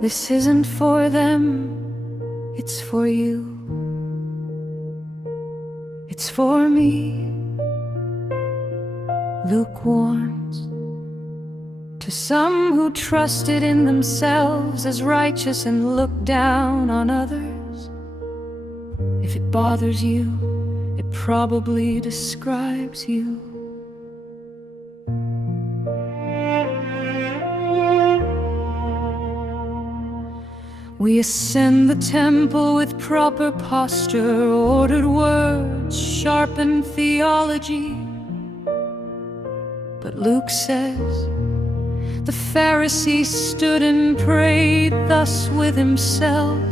This isn't for them, it's for you. It's for me. Luke warns, to some who trusted in themselves as righteous and looked down on others. If it bothers you, it probably describes you. We ascend the temple with proper posture, ordered words, sharpened theology. But Luke says, the Pharisee stood and prayed thus with himself,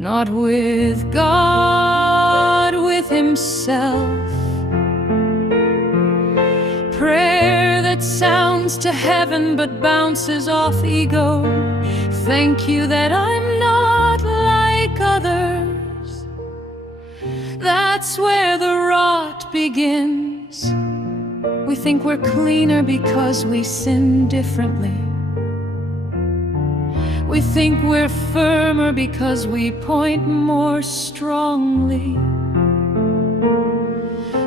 not with God, with himself. Prayer that sounds to heaven but bounces off ego. Thank you that I'm not like others. That's where the rot begins. We think we're cleaner because we sin differently. We think we're firmer because we point more strongly.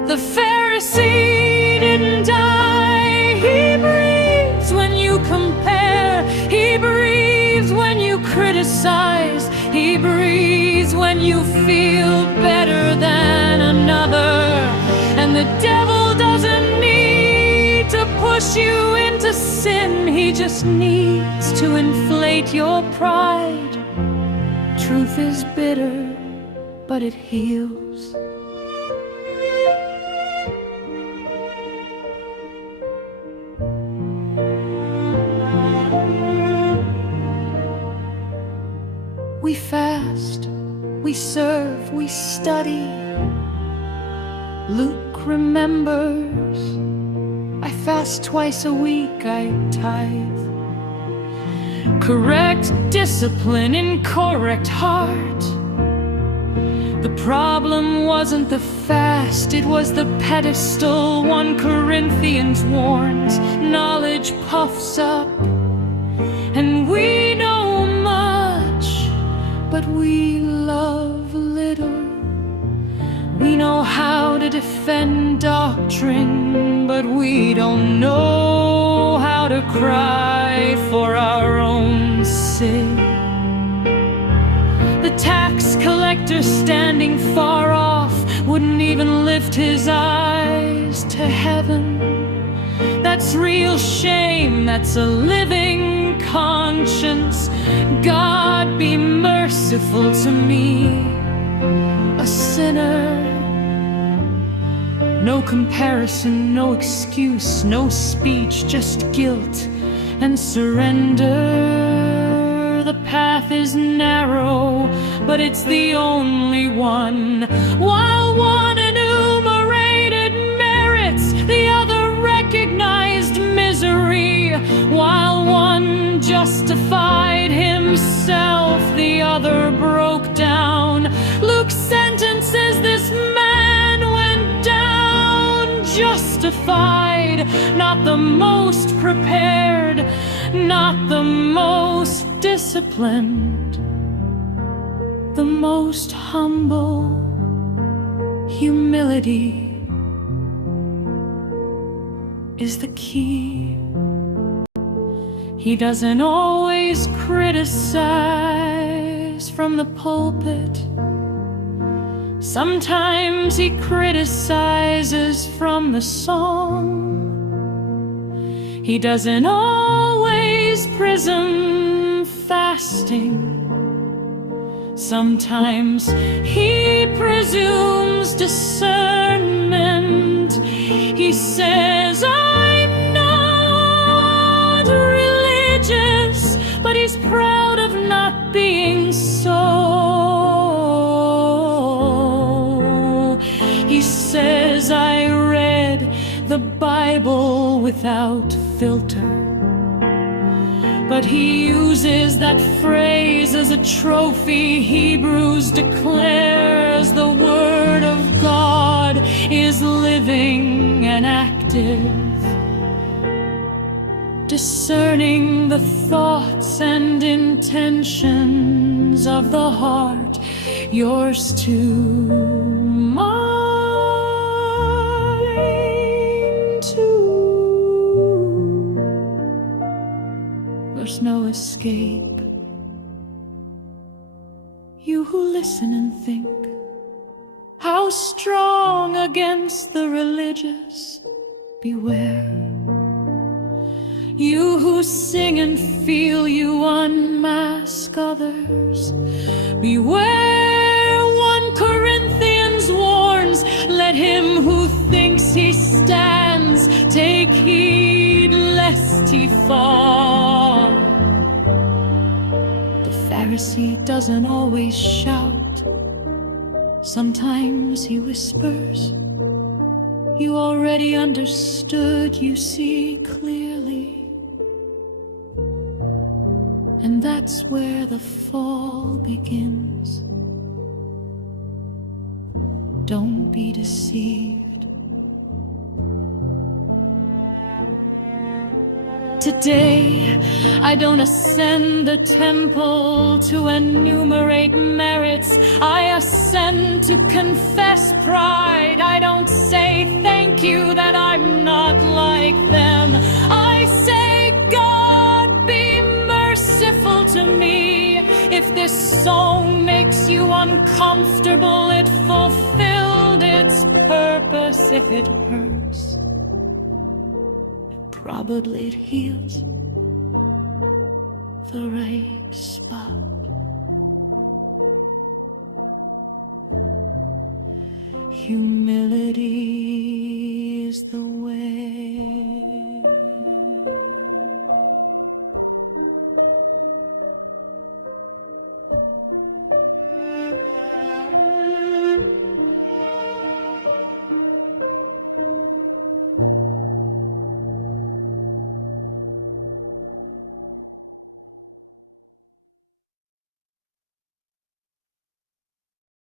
The Pharisee didn't die. He breathes when you compare. He breathes when you criticize. He breathes when you feel better than another. And the devil doesn't need to push you into sin. He just needs to inflate your pride. Truth is bitter, but it heals. We fast, we serve, we study. Luke remembers, I fast twice a week, I tithe. Correct discipline in correct heart. The problem wasn't the fast, it was the pedestal. 1 Corinthians warns, knowledge puffs up, and we know much, but we love little. We know how to defend doctrine, but we don't know how to cry for our own sin. The tax collector standing far off wouldn't even lift his eyes to heaven. That's real shame, that's a living conscience. God, be merciful to me, a sinner. No comparison, no excuse, no speech, just guilt and surrender. The path is narrow, but it's the only one. While one enumerated merits, the other recognized misery. While one justified himself, the other broke down. Luke sentences this man went down justified, not the most prepared, not the most disciplined, the most humble. Humility is the key. He doesn't always criticize from the pulpit. Sometimes he criticizes from the song. He doesn't always prism fasting. Sometimes he presumes discernment. He says, I'm not religious, but he's proud of not being so. He says, I read the Bible without filter. But he uses that phrase as a trophy. Hebrews declares the Word of God is living and active. discerning the thoughts and intentions of the heart, yours too, mine too. There's no escape. You who listen and think, how strong against the religious, beware. You who sing and feel, you unmask others, beware. 1 Corinthians warns, let him who thinks he stands take heed lest he fall. The Pharisee doesn't always shout, sometimes he whispers. You already understood, you see clearly. And that's where the fall begins. Don't be deceived. Today, I don't ascend the temple to enumerate merits. I ascend to confess pride. I don't say thank you that I'm not like them. I say, God, be merciful to me. If this song makes you uncomfortable, it fulfilled its purpose. If it hurts, probably it heals the right spot. Humility